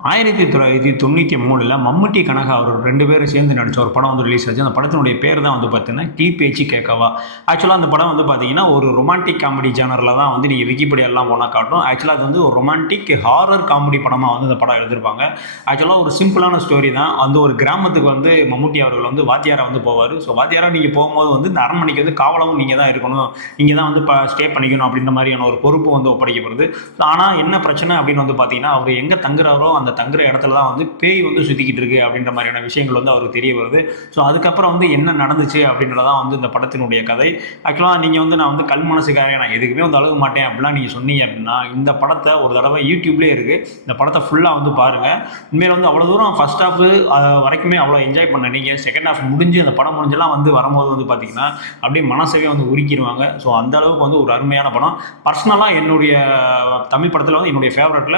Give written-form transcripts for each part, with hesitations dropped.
1993ல மம்முட்டி, கனகா அவர் 2 பேரும் சேர்ந்து நடிச்ச ஒரு படம் வந்து ரிலீஸ் ஆச்சு. அந்த படத்தினுடைய பேர் தான் வந்து பார்த்தீங்கன்னா, "கிளி பேச்சு கேட்கவா". ஆக்சுவலா அந்த படம் வந்து பார்த்தீங்கன்னா, ஒரு ரொமான்டிக் காமெடி ஜானர்ல தான் வந்து நீங்க விக்கிபீடியாலாம் போனா காட்டும். ஆக்சுவலா அது வந்து ஒரு ரொமான்டிக் ஹாரர் காமெடி படமா வந்து இந்த படம் எடுத்திருப்பாங்க. ஆக்சுவலா ஒரு சிம்பிளான ஸ்டோரி தான். அந்த ஒரு கிராமத்துக்கு வந்து மம்முட்டி அவர்கள் வந்து வாத்தியாரா வந்து போவாரு. ஸோ வாத்தியாரா நீங்க போகும்போது வந்து இந்த அரண்மனைக்கு வந்து காவலாவும் நீங்க தான் இருக்கணும். நீங்க தான் வந்து ஸ்டே பண்ணிக்கணும் அப்படின்ற மாதிரியான ஒரு பொறுப்பு வந்து ஒப்படைக்கப்படுது. ஆனா என்ன பிரச்சனை அப்படின்னு வந்து பார்த்தீங்கன்னா, அவரு எங்க தங்குறாரோ அந்த தங்குற இடத்துல தான் வந்து பேய் வந்து சுத்திக்கிட்டு இருக்கு அப்படின்ற மாதிரியான விஷயங்கள் வந்து அவருக்கு தெரிய வருது. ஸோ அதுக்கப்புறம் வந்து என்ன நடந்துச்சு அப்படின்றதான் வந்து இந்த படத்தினுடைய கதை. ஆக்சுவலா நீங்க வந்து நான் வந்து கல் மனசுக்காரன் நான் எதுக்குமே வந்து அழுக மாட்டேன் அப்படிலாம் நீங்க சொன்னீங்க அப்படின்னா, இந்த படத்தை ஒரு தடவை யூடியூப்லேயே இருக்கு. இந்த படத்தை ஃபுல்லா வந்து பாருங்க. உண்மையில வந்து அவ்வளோ தூரம் ஃபர்ஸ்ட் ஹாஃப் வரைக்குமே அவ்வளோ என்ஜாய் பண்ண நீங்க செகண்ட் ஹாஃப் முடிஞ்சு அந்த படம் முடிஞ்செல்லாம் வந்து வரும்போது வந்து பார்த்தீங்கன்னா, அப்படியே மனசவே வந்து உருக்கிருவாங்க. ஸோ அந்த அளவுக்கு வந்து ஒரு அருமையான படம். பர்சனலா என்னுடைய தமிழ் படத்துல வந்து என்னுடைய ஃபேவரட்ல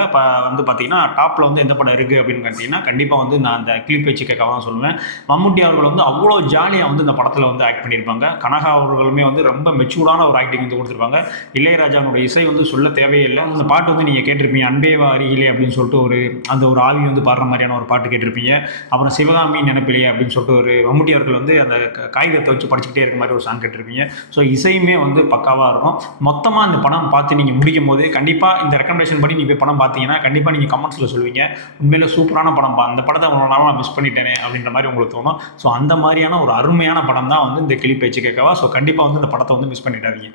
வந்து பார்த்தீங்கன்னா, டாப்ல வந்து எந்த படம் இருக்கு அப்படின்னு கேட்டீங்கன்னா, கண்டிப்பா வந்து நான் அந்த கிளி பேச்சு கேட்கவா தான் சொல்லுவேன். மம்முட்டி அவர்கள் வந்து அவ்வளோ ஜாலியா வந்து இந்த படத்துல வந்து ஆக்ட் பண்ணியிருப்பாங்க. கனகா அவர்களுமே வந்து ரொம்ப மெச்சூர்டான ஒரு ஆக்டிங் வந்து கொடுத்துருப்பாங்க. இளையராஜாவுடைய இசை வந்து சொல்ல தேவையே இல்ல. அந்த பாட்டு வந்து நீங்க கேட்டிருப்பீங்க. "அன்பே வா அருகிலே" அப்படின்னு சொல்லிட்டு அந்த ஒரு ஆவி வந்து பாடுற மாதிரியான ஒரு பாட்டு கேட்டிருப்பீங்க. அப்புறம் "சிவகாமி நினைப்பிலே" அப்படின்னு சொல்லிட்டு ஒரு மம்முட்டி அவர்கள் வந்து அந்த காகிதத்தை வச்சு படிச்சுக்கிட்டே இருக்க மாதிரி ஒரு சாங் கேட்டிருப்பீங்க. ஸோ இசையுமே வந்து பக்காவா இருக்கும். மொத்தமா இந்த படம் பார்த்து நீங்க முடிக்கும்போது, கண்டிப்பா இந்த ரெக்கமெண்டேஷன் படி நீங்க போய் படம் பார்த்தீங்கன்னா, கண்டிப்பா நீங்க கமெண்ட்ஸ்ல சொல்லுவீங்க. உண்மையிலே சூப்பரான படம்பா. அந்த படத்த இவ்வளோ நாளா நான் மிஸ் பண்ணிட்டேனே அப்படின்ற மாரி உங்களுக்கு தோணும். ஸோ அந்த மாரியான ஒரு அருமையான படம் தான் வந்து இந்த கிளி பேச்சு கேட்கவா. ஸோ கண்டிப்பா வந்து இந்த படத்த வந்து மிஸ் பண்ணிடாதீங்க.